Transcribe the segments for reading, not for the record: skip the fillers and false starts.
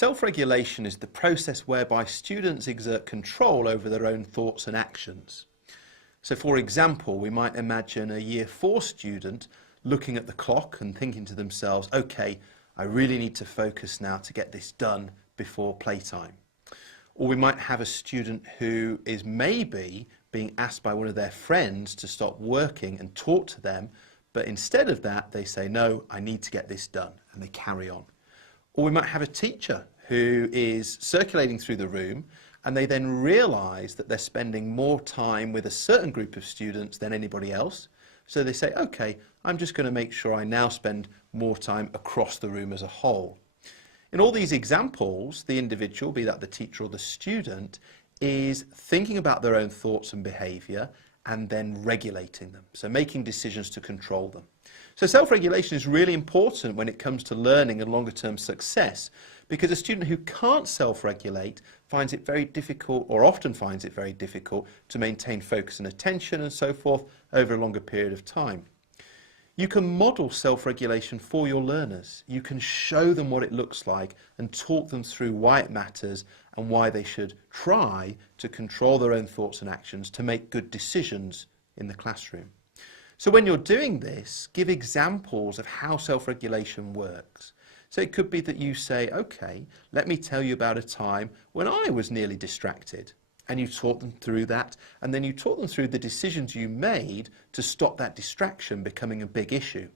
Self-regulation is the process whereby students exert control over their own thoughts and actions. So for example, we might imagine a Year 4 student looking at the clock and thinking to themselves, okay, I really need to focus now to get this done before playtime. Or we might have a student who is maybe being asked by one of their friends to stop working and talk to them, but instead of that they say, no, I need to get this done, and they carry on. Or we might have a teacher who is circulating through the room and they then realise that they're spending more time with a certain group of students than anybody else. So they say, okay, I'm just going to make sure I now spend more time across the room as a whole. In all these examples, the individual, be that the teacher or the student, is thinking about their own thoughts and behaviour and then regulating them, so making decisions to control them. So self-regulation is really important when it comes to learning and longer-term success, because a student who can't self-regulate finds it very difficult, or often finds it very difficult, to maintain focus and attention and so forth over a longer period of time. You can model self-regulation for your learners. You can show them what it looks like and talk them through why it matters and why they should try to control their own thoughts and actions to make good decisions in the classroom. So when you're doing this, give examples of how self-regulation works. So it could be that you say, okay, let me tell you about a time when I was nearly distracted. And you talk them through that, and then you talk them through the decisions you made to stop that distraction becoming a big issue.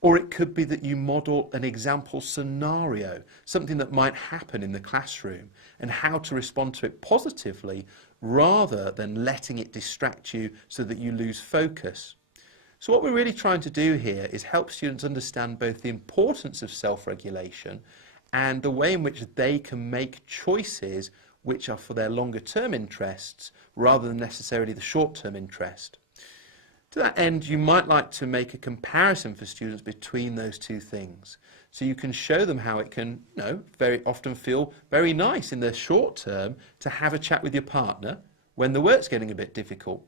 Or it could be that you model an example scenario, something that might happen in the classroom, and how to respond to it positively rather than letting it distract you so that you lose focus. So what we're really trying to do here is help students understand both the importance of self-regulation and the way in which they can make choices which are for their longer term interests rather than necessarily the short term interest. To that end, you might like to make a comparison for students between those two things. So you can show them how it can, very often feel very nice in the short term to have a chat with your partner when the work's getting a bit difficult.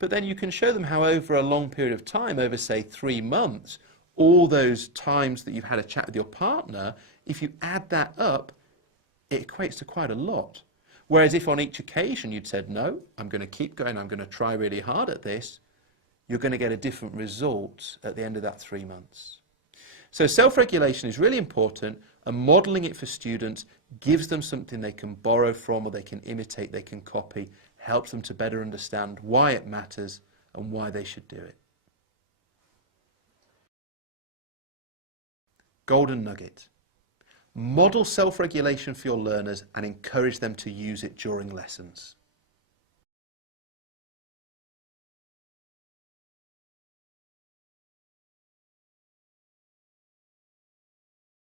But then you can show them how over a long period of time, over say 3 months, all those times that you've had a chat with your partner, if you add that up, it equates to quite a lot. Whereas if on each occasion you'd said, no, I'm going to keep going, I'm going to try really hard at this, you're going to get a different result at the end of that 3 months. So self-regulation is really important, and modelling it for students gives them something they can borrow from, or they can imitate, they can copy, helps them to better understand why it matters and why they should do it. Golden nugget. Model self-regulation for your learners and encourage them to use it during lessons.